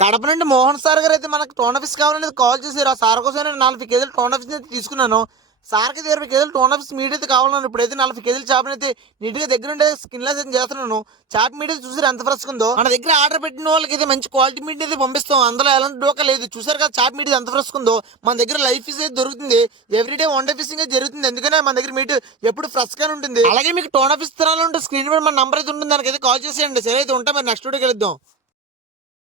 కడప నుండి మోహన్ సార్ గారు అయితే మనకు టోన్ ఆఫీస్ కావాలనేది కాల్ చేశారు. ఆ సార్ కోసం నేను 40 కేజీలు టోన్ ఆఫీస్ అయితే తీసుకున్నాను. సార్కి 20 కేజీలు టోన్ ఆఫీస్ మీట్ అయితే కావాలన్నాను. ఇప్పుడైతే 40 కేజీలు చేపని అయితే నీట్గా దగ్గర ఉండే స్కిన్లెస్ అయితే చేస్తున్నాను. చేప మీట్ అయితే చూసారు ఎంత ఫ్రెష్ ఉందో. మన దగ్గర ఆర్డర్ పెట్టిన వాళ్ళకి అయితే మంచి క్వాలిటీ మీట్ అయితే పంపిస్తాం. అందులో ఎలాంటి డోకా లేదు. చూసారు కదా చేప మీట్ ఎంత ఫ్రెష్ ఉందో. మన దగ్గర లైఫ్ ఫిష్ అయితే దొరుకుతుంది. ఎవ్రీడే వన్ డే ఫిషింగ్ అయితే జరుగుతుంది. ఎందుకంటే మన దగ్గర మీట్ ఎప్పుడు ఫ్రెష్ గానే ఉంటుంది. అలాగే మీకు టోన్ ఆఫీస్ తినాలంటే స్క్రీన్ మీద మన నంబర్ అయితే ఉంటుంది. దానికైతే కాల్ చేసేయండి. సరే అయితే ఉంటాం, మరి నెక్స్ట్ వీడియోకి వెళ్దాం.